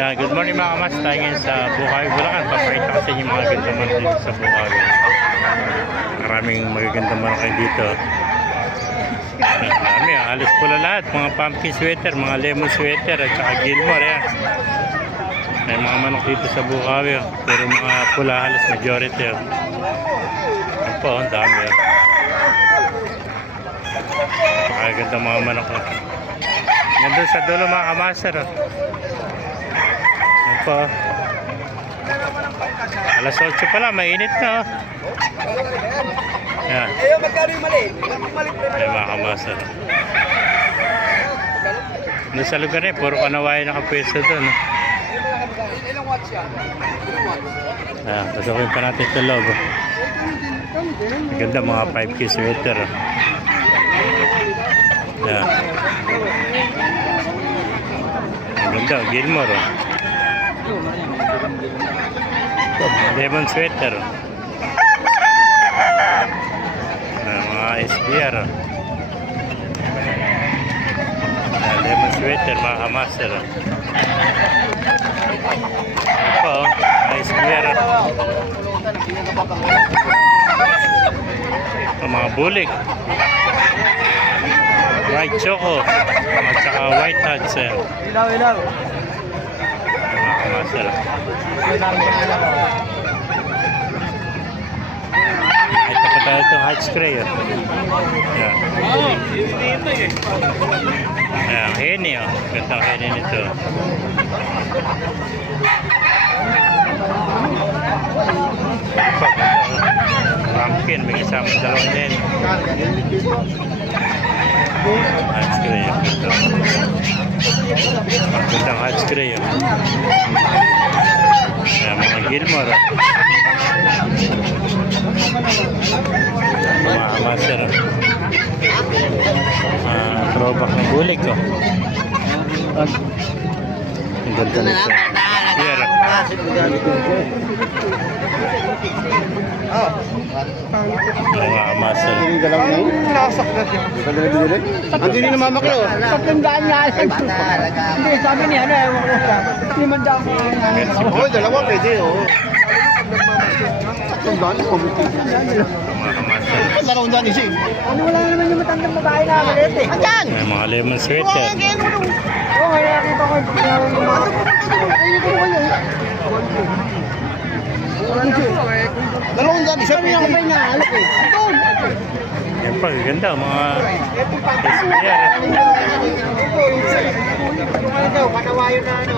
Yeah, good morning mga kamas. Tayo ngayon sa Bukawi, Bulacan. Papakita ko sa inyo mga ganda manok dito sa Bukawi. Maraming magaganda manok dito. Marami, halos pula lahat. Mga pumpkin sweater, mga lemon sweater, at saka Gilmore. Yan. May mga manok dito sa Bukawi. Pero mga pula halos majority. Yan po, ang dami. Magaganda mga manok. Nandun sa dulo mga kamaster. Po. Alas 8 pala, mainit na. Yan. Ayaw, magkano yung mali? Ay mga kamasal. Doon sa lugar niya, puro kanawayan nakapwesto doon. Ilang watts yan? Ayan, pasukin pa natin ito loob. Maganda mga 5K sweater. Ayan. Maganda, Gilmore. Lemon sweater. Mga SBR. Lemon sweater, mga kamaster. Ito, mga SBR. Mga bulik. White choco. At saka white nuts. Ilaw. Mga kamaster. Ito pa tayo itong hatch spray. Ayan. Ayan, heni. Gandang heni nito. Pumpkin, may kasama dalawang heni. Hatch spray. Gandang hatch spray. Ayan, mga Gilmore. Mga master. Throwback ng bulik ko. Ang ganda nito. Here. Mga master. Andun yung mama ko. Patandaan nga lang. Hindi, sabi niya, ewan ko siya. Limandaan ko. Oo, dalawa pwede, oo. Patandaan, committee. Mga master. Patandaan isa eh. Ano wala naman yung matandang babae na maliit eh. Andyan! May mga lemon sweater. Oo, kaya nakita ko. Ayun ko kayo. Dalawang daan, isa may nakapay na alok eh. Yan pa, ganda. Mga SBR. Ito, kanawayo na ano.